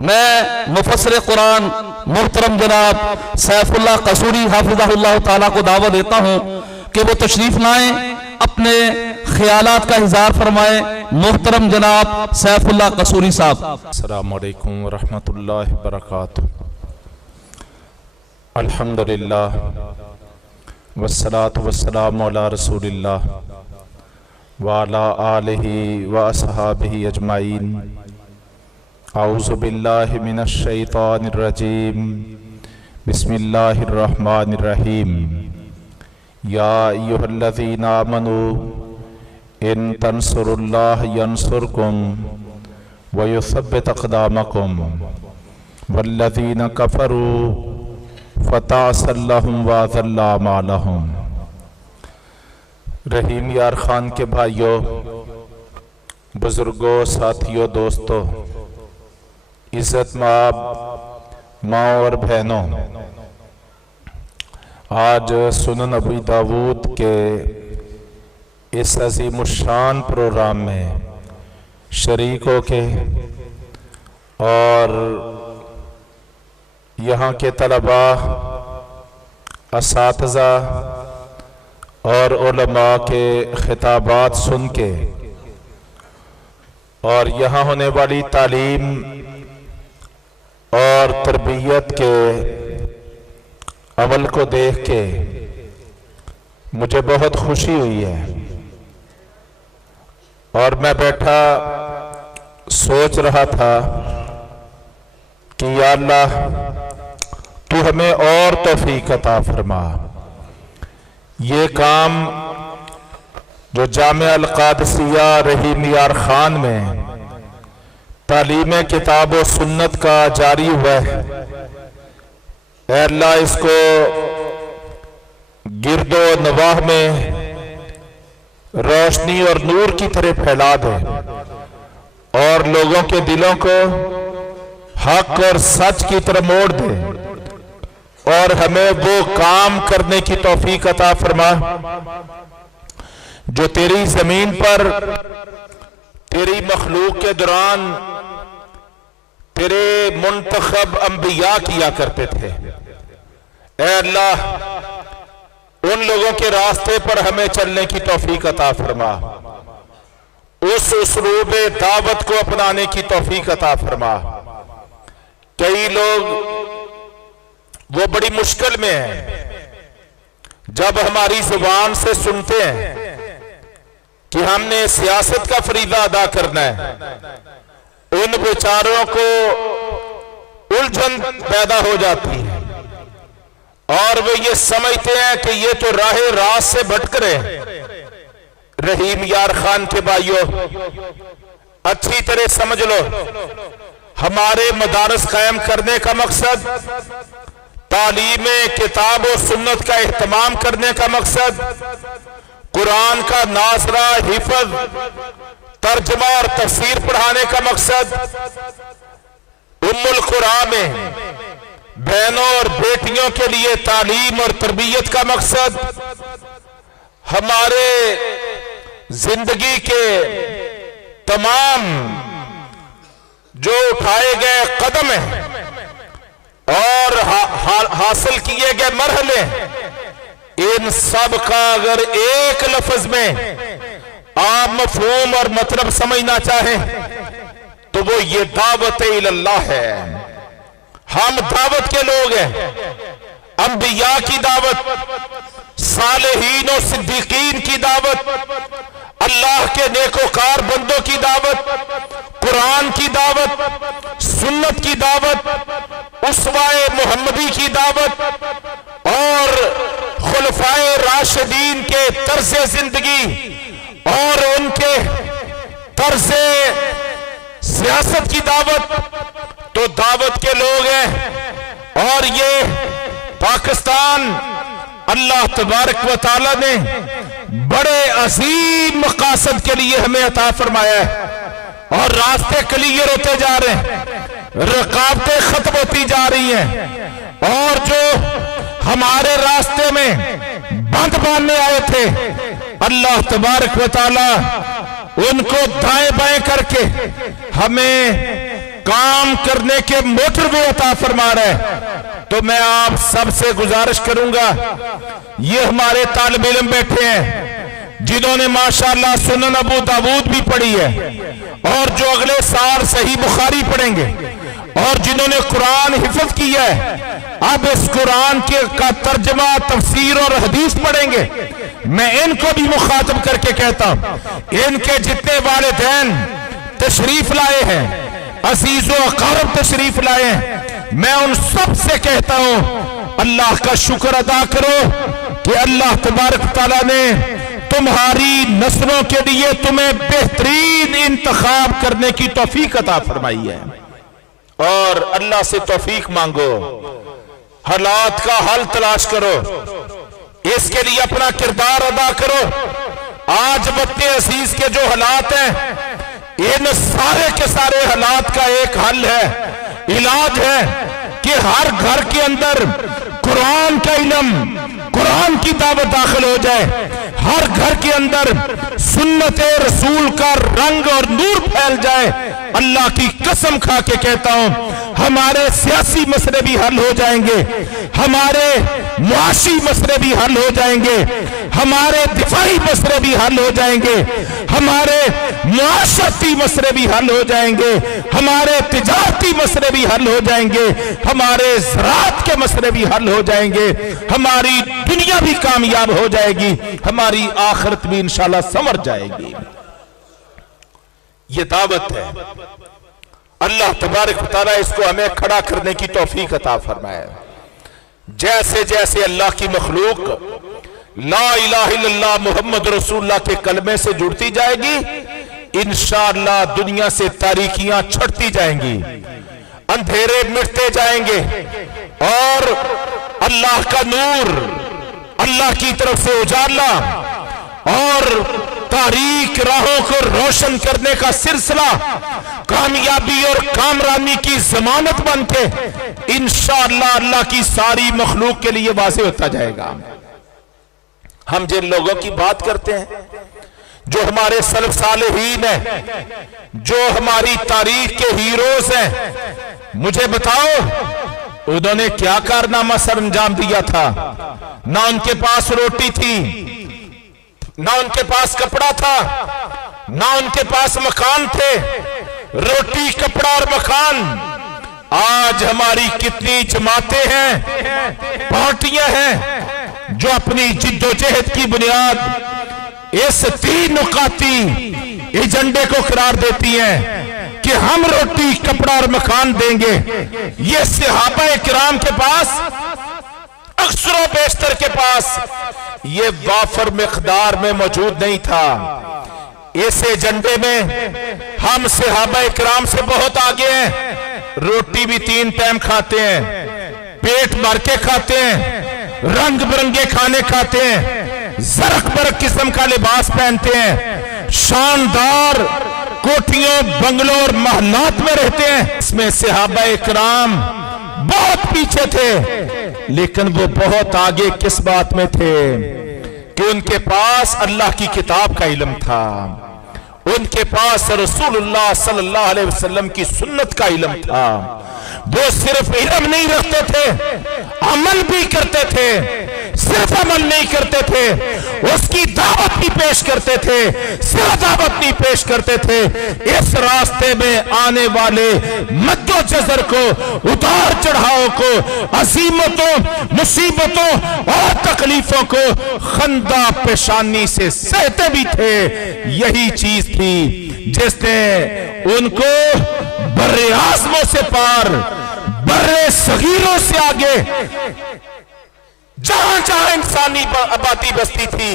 میں مفسر قرآن محترم جناب سیف اللہ قصوری حافظہ اللہ تعالیٰ کو دعوت دیتا ہوں کہ وہ تشریف لائیں، اپنے خیالات کا اظہار فرمائیں۔ محترم جناب سیف اللہ قصوری صاحب۔ السلام علیکم ورحمۃ اللہ وبرکاتہ۔ الحمدللہ والصلاة والسلام علی رسول اللہ وعلی آلہ واصحابہ اجمعین۔ اعوذ باللہ من الشیطان الرجیم، بسم اللہ الرحمن الرحیم۔ یا ایہا الذین آمنوا ان تنصروا اللہ ینصرکم ویثبت اقدامکم والذین کفروا فتعص لہم واذل اعمالہم۔ رحیم یار خان کے بھائیوں، بزرگوں، ساتھیوں، دوستوں، عزت مآب ماں اور بہنوں، آج سنن ابی داود کے اس عظیم الشان پروگرام میں شریک ہو کے اور یہاں کے طلباء، اساتذہ اور علماء کے خطابات سن کے اور یہاں ہونے والی تعلیم اور تربیت کے عمل کو دیکھ کے مجھے بہت خوشی ہوئی ہے، اور میں بیٹھا سوچ رہا تھا کہ یا اللہ تو ہمیں اور توفیق عطا فرما۔ یہ کام جو جامعہ القادسیہ رحیم یار خان میں تعلیم کتاب و سنت کا جاری ہوا ہے، اے اللہ اس کو گرد و نواح میں روشنی اور نور کی طرح پھیلا دے، اور لوگوں کے دلوں کو حق اور سچ کی طرف موڑ دے، اور ہمیں وہ کام کرنے کی توفیق عطا فرما جو تیری زمین پر تیری مخلوق کے دوران تیرے منتخب انبیاء کیا کرتے تھے۔ اے اللہ ان لوگوں کے راستے پر ہمیں چلنے کی توفیق عطا فرما، اس اسلوب دعوت کو اپنانے کی توفیق عطا فرما۔ کئی لوگ وہ بڑی مشکل میں ہیں جب ہماری زبان سے سنتے ہیں کہ ہم نے سیاست کا فریضہ ادا کرنا ہے، ان بیچاروں کو الجھن پیدا ہو جاتی ہے، اور وہ یہ سمجھتے ہیں کہ یہ تو راہ راست سے بھٹک رہے ہیں۔ رحیم یار خان کے بھائیوں، اچھی طرح سمجھ لو، ہمارے مدارس قائم کرنے کا مقصد، تعلیم کتاب و سنت کا اہتمام کرنے کا مقصد، قرآن کا ناظرہ، حفظ، ترجمہ اور تفسیر پڑھانے کا مقصد، ام القرآن میں بہنوں اور بیٹیوں کے لیے تعلیم اور تربیت کا مقصد، ہمارے زندگی کے تمام جو اٹھائے گئے قدم ہیں اور حاصل کیے گئے مرحلے، ان سب کا اگر ایک لفظ میں آپ مفہوم اور مطلب سمجھنا چاہیں تو وہ یہ دعوت اللہ ہے۔ ہم دعوت کے لوگ ہیں، انبیاء کی دعوت، صالحین و صدیقین کی دعوت، اللہ کے نیکوکار بندوں کی دعوت، قرآن کی دعوت، سنت کی دعوت، اسوہ محمدی کی دعوت، اور خلفائے راشدین کے طرز زندگی اور ان کے طرز سیاست کی دعوت، تو دعوت کے لوگ ہیں۔ اور یہ پاکستان اللہ تبارک و تعالی نے بڑے عظیم مقاصد کے لیے ہمیں عطا فرمایا ہے، اور راستے کلیئر ہوتے جا رہے ہیں، رکاوٹیں ختم ہوتی جا رہی ہیں، اور جو ہمارے راستے میں بند باندھنے آئے تھے، اللہ تبارک و تعالی ان کو دائیں بائیں کر کے ہمیں काम करने के मोटरवे अता फरमा रहे हैं। तो मैं आप सबसे गुजारिश करूंगा, ये हमारे तालिब इल्म बैठे हैं जिन्होंने माशाअल्लाह सुनन अबू दाऊद भी पढ़ी है और जो अगले साल सही बुखारी पढ़ेंगे और जिन्होंने कुरान हिफ्ज किया है, अब इस कुरान के का तर्जमा तफसीर और हदीस पढ़ेंगे। मैं इनको भी मुखातब करके कहता हूं, इनके जितने वालिदैन तशरीफ लाए हैं, अजीजो अकारब तशरीफ लाए हैं, मैं उन सब से कहता हूं अल्लाह का शुक्र अदा करो कि अल्लाह तबारक तआला ने तुम्हारी नस्लों के लिए तुम्हें बेहतरीन इंतखाब करने की तौफीक अता फरमाई है। और अल्लाह से तौफीक मांगो, हालात का हल तलाश करो, इसके लिए अपना किरदार अदा करो। आज वतन अजीज के जो हालात हैं, इन सारे के सारे हालात का एक हल है, इलाज है कि हर घर के अंदर कुरान का इल्म, कुरान की दावत दाखिल हो जाए, हर घर के अंदर सुन्नत रसूल का रंग और नूर फैल जाए। अल्लाह की कसम खा के कहता हूं, हमारे सियासी मसले भी हल हो जाएंगे, हमारे मुआशी मसले भी हल हो जाएंगे, हमारे दिफाई मसले भी हल हो जाएंगे, हमारे मुआशरती मसले भी हल हो जाएंगे, हमारे तिजारती मसले भी हल हो जाएंगे, हमारे ज़राअत के मसले भी हल हो जाएंगे, हमारी दुनिया भी कामयाब हो जाएगी, हमारी आखिरत भी इंशाअल्लाह संवर जाएगी। ये दावत है, अल्लाह तबारक व तआला इसको हमें खड़ा करने की तौफीक अता फरमाए। जैसे जैसे अल्लाह की मखलूक ला इलाहा इल्लल्लाह मुहम्मद रसूलुल्लाह के कलमे से जुड़ती जाएगी, इंशाअल्लाह दुनिया से तारीकियां छटती जाएंगी, अंधेरे मिटते जाएंगे और अल्लाह का नूर, अल्लाह की तरफ से उजाला और तारीक राहों को रोशन करने का सिलसिला कामयाबी और कामरानी की जमानत बन के इंशाअल्लाह अल्लाह की सारी मखलूक के लिए वाज़ेह होता जाएगा। हम जिन लोगों की बात करते हैं, जो हमारे सलफ सालेहीन हैं, जो हमारी तारीख के हीरोज हैं, मुझे बताओ उन्होंने क्या कारनामा सर अंजाम दिया था? ना उनके पास रोटी थी, ना उनके पास कपड़ा था, ना उनके पास मकान थे। रोटी, कपड़ा और मकान। आज हमारी कितनी जमातें हैं, पार्टियां हैं जो अपनी जिद्दोजहद की बुनियाद इस तीन नुकाती एजेंडे को करार देती हैं कि हम रोटी, कपड़ा और मकान देंगे। ये सहाबा किराम के पास, अक्सर बेशतर के पास ये वाफर मिकदार में मौजूद नहीं था। इस एजेंडे में हम सहाबा किराम से बहुत आगे हैं। रोटी भी 3 टाइम खाते हैं, पेट भर के खाते हैं, रंग बिरंगे खाने खाते हैं, जरक बरक किस्म का लिबास पहनते हैं, शानदार कोठियों, बंगलों और महलात में रहते हैं। इसमें सहाबा किराम बहुत पीछे थे, लेकिन वो बहुत आगे किस बात में थे कि उनके पास अल्लाह की किताब का इल्म था, उनके पास रसूलुल्लाह सल्लल्लाहु अलैहि वसल्लम की सुन्नत का इल्म था। वो सिर्फ इल्म नहीं रखते थे, अमल भी करते थे। सिर्फ अमल नहीं करते थे, उसकी दावत भी पेश करते थे। सिर्फ दावत नहीं पेश करते थे, इस रास्ते में आने वाले मद्दोजज़र को, उतार चढ़ाव को, अजीमतों, मुसीबतों और तकलीफों को खंदा पेशानी से सहते भी थे। यही चीज थी जिसने उनको बर्रे आज़मों से पार, बर्रे सगीरों से आगे, जहां जहां इंसानी आबादी बसती थी,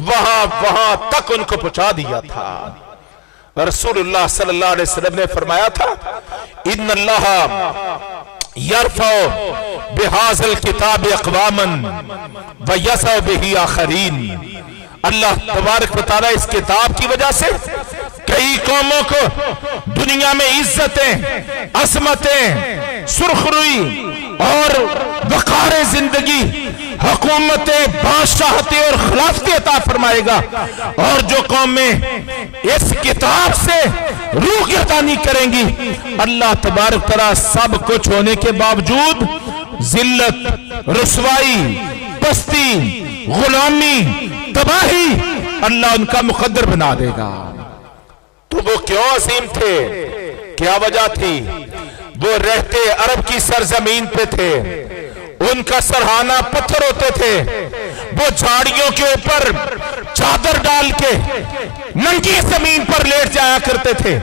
वहां वहां तक उनको पहुंचा दिया था। रसूलुल्लाह सल्लल्लाहु अलैहि वसल्लम ने फरमाया था, इन्नल्लाह यरफ़उ बिहाज़िल किताब अक़वामन व यसअ बिही आखरीन। अल्लाह तबारक व तआला इस किताब की वजह से कई कौमों को दुनिया में इज्जतें, असमतें, सुरखरुई और वक़ार जिंदगी, हुकूमतें, बादशाहतें और खिलाफतें अता फरमाएगा। और जो कौमें इस किताब से रूह गर्दानी करेंगी। अल्लाह तबारक तआला सब कुछ होने के बावजूद जिल्लत, रुसवाई, पस्ती, गुलामी, तबाही अल्लाह उनका मुकद्दर बना देगा। तो वो क्यों अजीम थे, क्या वजह थी? वो रहते अरब की सरजमीन पे थे, उनका सरहाना पत्थर होते थे, वो झाड़ियों के ऊपर चादर डाल के नंगी जमीन पर लेट जाया करते थे,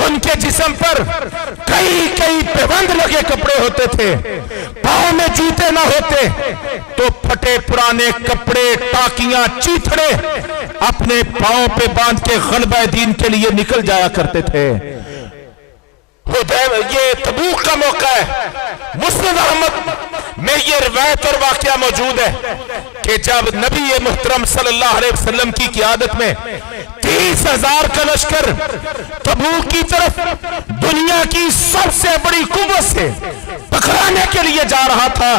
उनके जिस्म पर कई कई पेबंद लगे कपड़े होते थे, पांव में जूते ना होते तो फटे पुराने कपड़े, टाकियां, चीथड़े अपने पांव पे बांध के गलबा दीन के लिए निकल जाया करते थे। ये तबूक का मौका है। मुस्लिम अहमद में ये रिवायत और वाकया मौजूद है कि जब नबी मुहतरम सल्लल्लाहु अलैहि वसल्लम की क़ियादत में 30,000 का लश्कर तबूक की तरफ दुनिया की सबसे बड़ी कुव्वत से टकराने के लिए जा रहा था,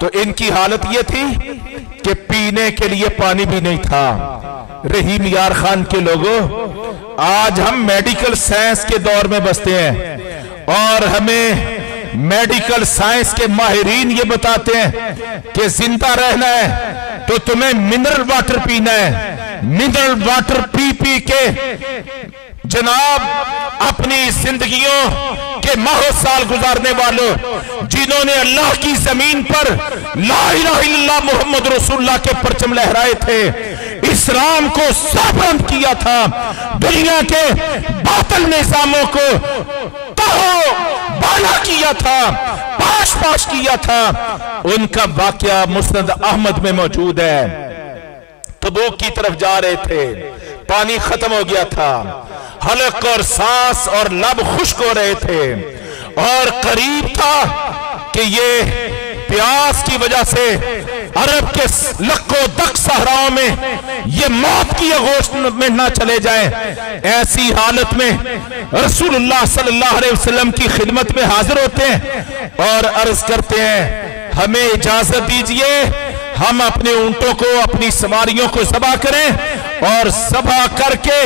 तो इनकी हालत ये थी कि पीने के लिए पानी भी नहीं था। रहीम यार खान के लोगों, आज हम मेडिकल साइंस के दौर में बसते हैं और हमें मेडिकल साइंस के माहिरीन ये बताते हैं कि जिंदा रहना है तो तुम्हें मिनरल वाटर पीना है। मिनरल वाटर पी पी के जनाब अपनी जिंदगियों के माहो साल गुजारने वालों, जिन्होंने अल्लाह की जमीन पर ला इलाहा इल्लल्लाह मुहम्मद रसूलुल्लाह के परचम लहराए थे, इस्लाम को साबुत किया था, दुनिया के बातिल निजामों को तहो बाला किया था, पाश पाश किया था, उनका वाकया मुस्नद अहमद में मौजूद है। तबूक की तरफ जा रहे थे, पानी खत्म हो गया था, हलक और सांस और लब खुश्क हो रहे थे और करीब था कि ये प्यास की वजह से अरब के लक्को दक सहराओं में ये मौत की आगोश में ना चले जाए। ऐसी हालत में रसूलुल्लाह सल्लल्लाहु अलैहि वसल्लम की खिदमत में हाजिर होते हैं और अर्ज करते हैं, हमें इजाजत दीजिए हम अपने ऊंटों को, अपनी सवारियों को ज़बा करें और ज़बा करके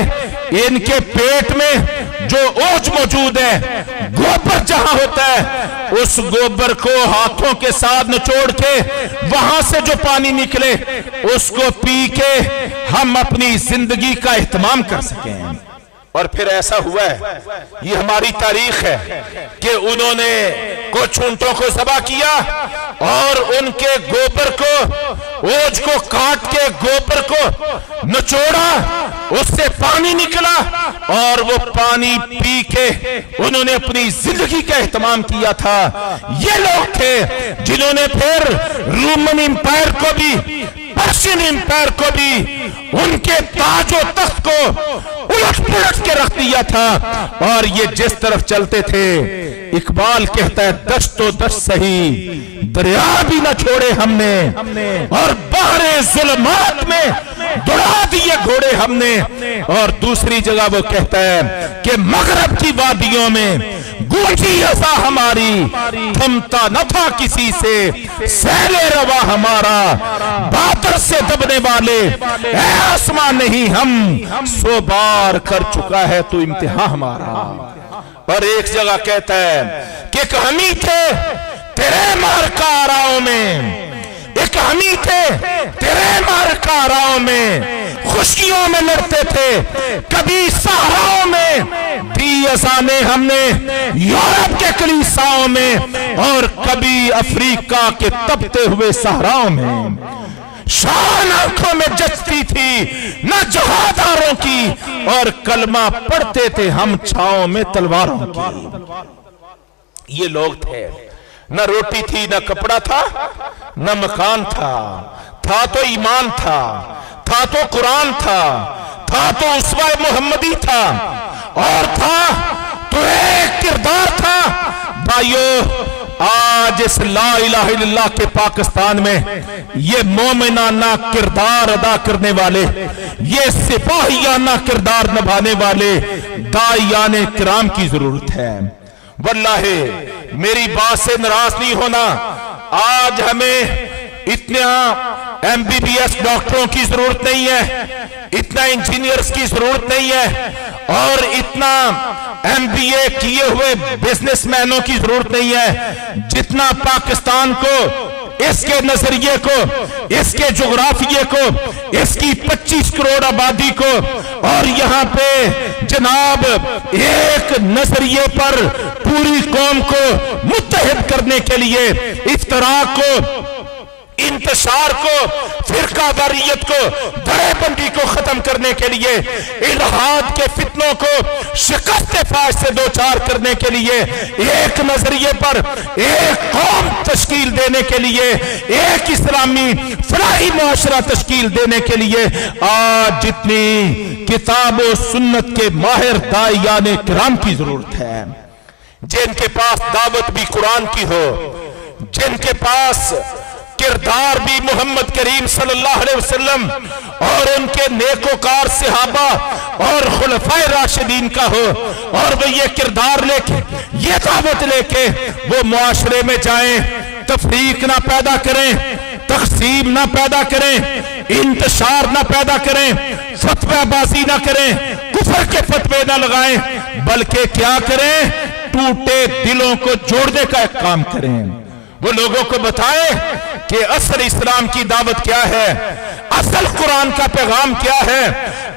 इनके पेट में जो ओज मौजूद है, गोबर जहां होता है, उस गोबर को हाथों के साथ निचोड़ के वहां से जो पानी निकले उसको पी के हम अपनी जिंदगी का इत्माम कर सकें। और फिर ऐसा हुआ है, ये हमारी तारीख है कि उन्होंने कुछ ऊंटों को ज़बा किया और उनके गोबर को, ओज को काट के गोबर को निचोड़ा, उससे पानी निकला और वो पानी पी के उन्होंने अपनी जिंदगी का एहतमाम किया था। ये लोग थे जिन्होंने फिर रोमन एम्पायर को भी, पर्शियन एम्पायर को भी, उनके ताजो तख्त को उलट पुलट के रख दिया था। और ये जिस तरफ चलते थे, इकबाल कहता है, दश्तो दश्त सही दरिया भी न छोड़े हमने और बहरे जुल्मात में दौड़ा दिए घोड़े हमने। और दूसरी जगह वो कहता है कि मगरब की वादियों में गूंजी अज़ा हमारी, थमता न था किसी से सैले रवा हमारा, बादल से दबने वाले ऐ आसमां नहीं हम, सो बार कर चुका है तो इम्तिहान हमारा। और एक जगह कहता है कि एक हमी थे तेरे मारकाराओं में, एक हमी थे तेरे मारकाराओं में, खुशियों में लड़ते थे, कभी सहराओं में दी अज़ाने हमने यूरोप के कलीसाओं में और कभी अफ्रीका के तपते हुए सहराओं में। शान आंखों में जचती थी न जहादारों की और कलमा पढ़ते थे हम छाओं में तलवारों की। ये लोग थे, न रोटी थी, न कपड़ा था, न मकान था तो ईमान था तो कुरान था तो उस्वा मोहम्मदी था और था तो एक किरदार था। भाइयों, आज इस ला इलाहा इल्लल्लाह के पाकिस्तान में ये मोमिनाना किरदार अदा करने वाले, ये सिपाहियाना किरदार निभाने वाले दाइयाने किराम की जरूरत है। वल्लाहे मेरी बात से नाराज नहीं होना, आज हमें इतना MBBS डॉक्टरों की जरूरत नहीं है, इतना इंजीनियर्स की जरूरत नहीं है, और इतना MBA किए हुए बिजनेसमैनों की जरूरत नहीं है, जितना पाकिस्तान को, इसके नजरिए को, इसके जोग्राफिये को, इसकी 25 करोड़ आबादी को, और यहाँ पे जनाब एक नजरिए पर पूरी कौम को मुत्तहिद करने के लिए, इफ्तराक को, इंतशार को, फिरकावारियत को, धड़ेबंदी को खत्म करने के लिए, इल्हाद के फितनों को शिकस्त फाश से दो चार करने के लिए, एक नजरिए पर एक कौम तश्कील देने के लिए, एक इस्लामी फलाही मुआशरा तश्कील देने के लिए आज जितनी किताब और सुन्नत के माहिर दाइयाने किराम की जरूरत है, जिनके पास दावत भी कुरान की हो, जिनके पास किरदार भी मोहम्मद करीम सल्लल्लाहु अलैहि वसल्लम और उनके नेकोकार सहाबा और खुलफाए राशिदीन का हो, और वो ये किरदार लेके, ये दावत लेके वो मुआशरे में जाएं, तफरीक ना पैदा करें, तकसीम ना पैदा करें, इंतशार ना पैदा करें, फतवाबाजी ना करें, कुफर के फतवे ना लगाएं, बल्कि क्या करें, टूटे दिलों को जोड़ने का एक काम करें। वो लोगों को बताए कि असल इस्लाम की दावत क्या है, असल कुरान का पैगाम क्या है,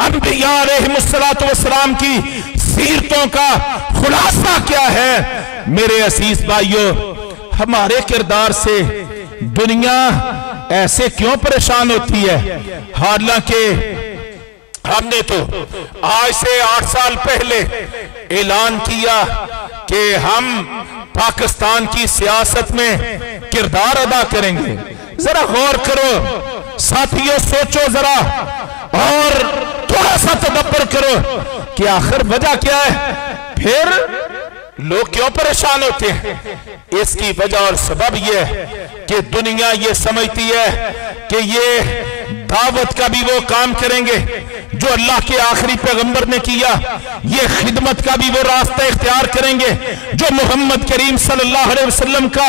अंबिया अलैहिमुस्सलातु वस्सलाम की सीरतों का खुलासा क्या है। मेरे अजीज भाइयों, हमारे किरदार से दुनिया ऐसे क्यों परेशान होती है? हालांकि हमने तो आज से 8 साल पहले ऐलान किया कि हम पाकिस्तान की सियासत में किरदार अदा करेंगे। जरा गौर करो साथियों, सोचो जरा और थोड़ा सा तदब्बर करो कि आखिर वजह क्या है, फिर लोग क्यों परेशान होते हैं। इसकी वजह और सबब यह है कि दुनिया ये समझती है कि ये दावत का भी वो काम करेंगे जो अल्लाह के आखिरी पैगंबर ने किया, ये खिदमत का भी वो रास्ता इख्तियार करेंगे जो मोहम्मद करीम सल्लल्लाहु अलैहि वसल्लम का,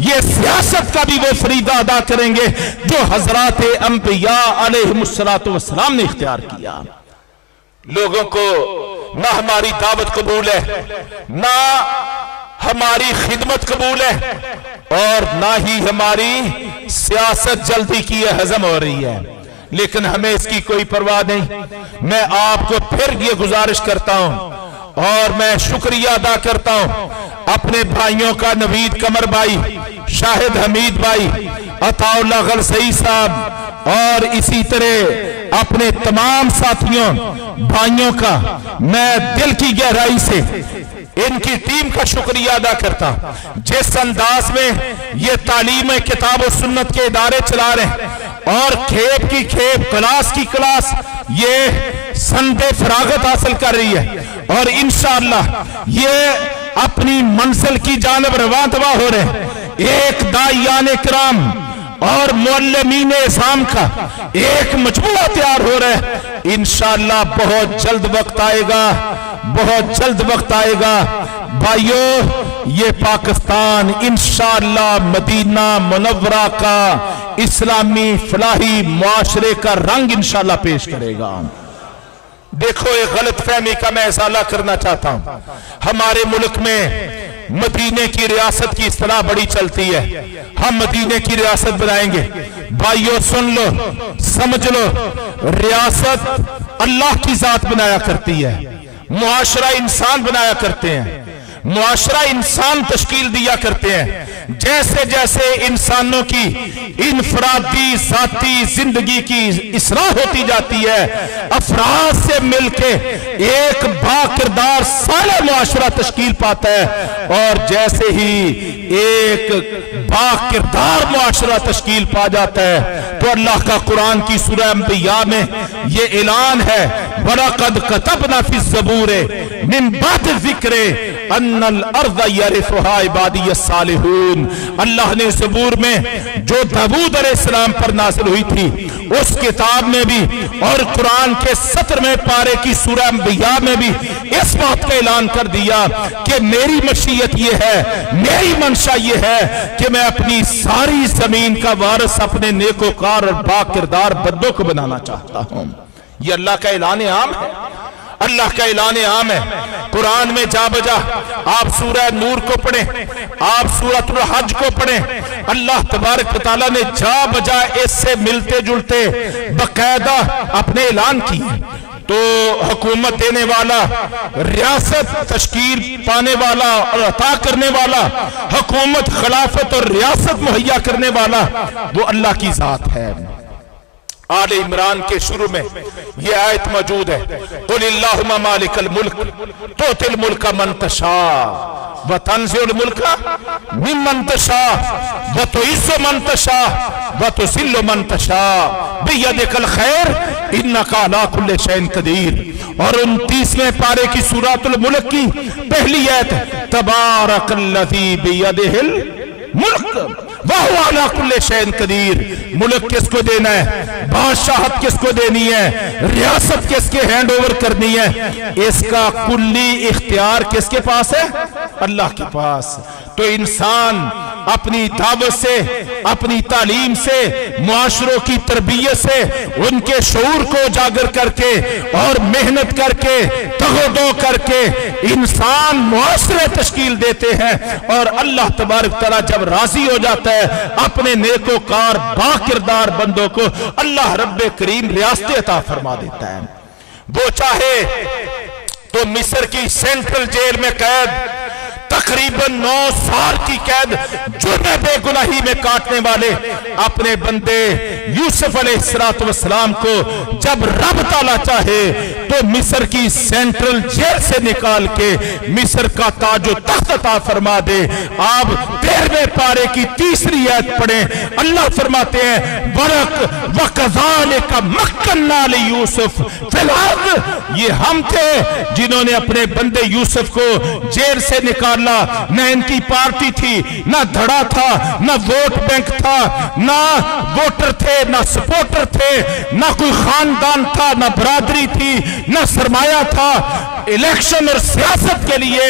ये सियासत का भी वो फरीदा अदा करेंगे जो हजरात अंबिया अलैहिमुस्सलातु वस्सलाम ने इख्तियार किया। लोगों को ना हमारी दावत कबूल है, ना हमारी खिदमत कबूल है, और ना ही हमारी सियासत जल्दी की हजम हो रही है, लेकिन हमें इसकी कोई परवाह नहीं। मैं आपको फिर ये गुजारिश करता हूं और मैं शुक्रिया अदा करता हूं अपने भाइयों का, नवीद कमर भाई, शाहिद हमीद भाई, अताउल्लाह गलसई साहब, और इसी तरह अपने तमाम साथियों भाइयों का मैं दिल की गहराई से इनकी टीम का शुक्रिया अदा करता हूं। जिस अंदाज में ये तालीम किताब और सुन्नत के इदारे चला रहे हैं और खेप की खेप, क्लास की क्लास ये संदे फरागत हासिल कर रही है, और इंशाअल्लाह ये अपनी मंजिल की जानिब रवां दवा हो रहे हैं। एक दाइयाने किराम और मुअल्लिमीन इस्लाम का एक मजमूआ तैयार हो रहा है। इंशाअल्लाह बहुत जल्द वक्त आएगा, बहुत जल्द वक्त आएगा भाइयों, ये पाकिस्तान इंशाअल्लाह मदीना मुनव्वरा का इस्लामी फलाही मुआशरे का रंग इंशाअल्लाह पेश करेगा। देखो, एक गलत फहमी का मैं इजाला करना चाहता हूं। हमारे मुल्क में मदीने की रियासत की इस्तिलाह बड़ी चलती है, हम मदीने की रियासत बनाएंगे। भाइयों सुन लो, समझ लो, रियासत अल्लाह की जात बनाया करती है, मुआशरा इंसान बनाया करते हैं, मुआशरा इंसान तश्कील दिया करते हैं। जैसे जैसे इंसानों की इनफरादी जाती जिंदगी की इस्लाह होती जाती है, अफराद से मिलके एक बाकिरदार साले मुआशरा तश्कील पाता है, और जैसे ही एक बाकिरदार मुआशरा तश्कील पा जाता है तो अल्लाह का कुरान की सूरह अंबिया में ये ऐलान है, वलक़द कतबना फ़ी ज़बूर मिन बाद ज़िक्र अन्नल अर्द यरिथुहा इबादी अस्सालिहून। अल्लाह ने ज़बूर में जो दाऊद अलैहिस्सलाम पर नाज़िल हुई थी उस किताब में भी और कुरान के 17वें पारे की सूरह अंबिया में भी इस बात का ऐलान कर दिया कि मेरी मशीयत ये है, मेरी मंशा ये है कि मैं अपनी सारी जमीन का वारिस अपने नेकोकार और बाकिरदार बंदों को बनाना चाहता हूं। ये अल्लाह का ऐलान आम है, अल्लाह का ऐलान आम है। कुरान में जा बजा आप सूरह नूर को पढ़ें, आप सूरतुल हज को पढ़ें, अल्लाह तबारक व तआला ने जा बजा इससे मिलते जुलते बकायदा अपने ऐलान किए। तो हुकूमत देने वाला, रियासत तश्कील पाने वाला और अता करने वाला, हुकूमत खिलाफत और रियासत मुहैया करने वाला वो अल्लाह की जात है। आले इमरान के शुरू में यह आयत मौजूद है, कुलिल्लाहुम्मा मालिकल मुल्क तुतिल मुल्का मन तशा व तंज़िउल मुल्का मिम्मन तशा व तुइज़्ज़ु मन तशा व तुज़िल्लु मन तशा बियदिकल खैर इन्नका अला कुल्लि शैइन कदीर। और 29वें पारे की सूरतुल मुल्क की पहली आयत, तबारकल्लज़ी बियदिहिल मुल्क वहुवा अला कुल्लि शैइन कदीर। मुल्क किसको देना है, बादशाहत किसको देनी है, रियासत किसके हैंड ओवर करनी है, इसका कुल्ली इख्तियार किसके पास है, अल्लाह के पास। तो इंसान अपनी दावत से, अपनी तालीम से, मुआशरों की तरबियत से, उनके शऊर को उजागर करके और मेहनत करके तगदो करके इंसान मुआशरे तश्कील देते हैं। और अल्लाह तबारक तआला जब राजी हो जाता है अपने नेकोकार बाकिरदार बंदों को, अल्लाह रब्बे करीम रियासतें अता फरमा देता है। वो चाहे तो मिस्र की सेंट्रल जेल में कैद, तकरीबन 9 साल की कैद जुर्म बेगुनाही में काटने वाले अपने बंदे यूसुफ अलैहिस्सलाम को जब रब ताला चाहे तो मिस्र की सेंट्रल जेल से निकाल के मिस्र का ताजो तख्त अता फरमा दे। आप 13वें पारे की तीसरी आयत पढ़ें, अल्लाह फरमाते हैं बरक व कज़ालिका मक्कन्ना लि यूसुफ फिल अर्द। ये हम थे जिन्होंने अपने बंदे यूसुफ को जेल से निकाला। न इनकी पार्टी थी, न धड़ा था, न वोट बैंक था, न वोटर थे, न सपोर्टर थे, न कोई खानदान था, न बरादरी थी, न सरमाया था। इलेक्शन और सियासत के लिए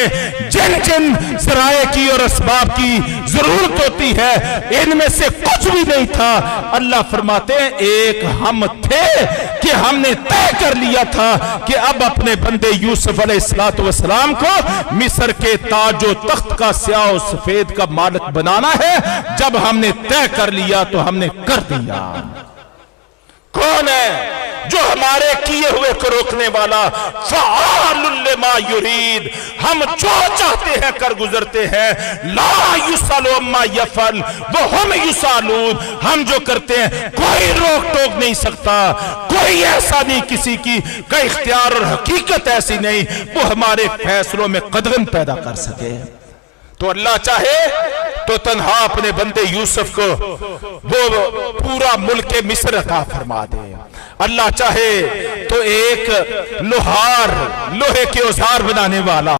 जिन जिन जराए की और असबाब की जरूरत होती है इनमें से कुछ भी नहीं था। अल्लाह फरमाते हैं एक हम थे कि हमने तय कर लिया था कि अब अपने बंदे यूसुफ अलैहिस्सलाम को मिस्र के ताजो तख्त का स्याह और सफेद का मालिक बनाना है। जब हमने तय कर लिया तो हमने कर दिया। कौन है जो हमारे किए हुए को रोकने वाला, फ़आलुल लिमा युरीद, हम जो चाहते हैं कर गुजरते हैं। ला युसअलु अम्मा यफ़अल व हुम युसअलून, हम जो करते हैं कोई रोक टोक नहीं सकता, कोई ऐसा नहीं, किसी की का इख्तियार और हकीकत ऐसी नहीं वो हमारे फैसलों में कदगन पैदा कर सके। तो अल्लाह चाहे तो तन्हा अपने बंदे यूसुफ को वो पूरा मुल्क मिस्र अता फरमा दे। अल्लाह चाहे तो एक लोहार, लोहे के औजार बनाने वाला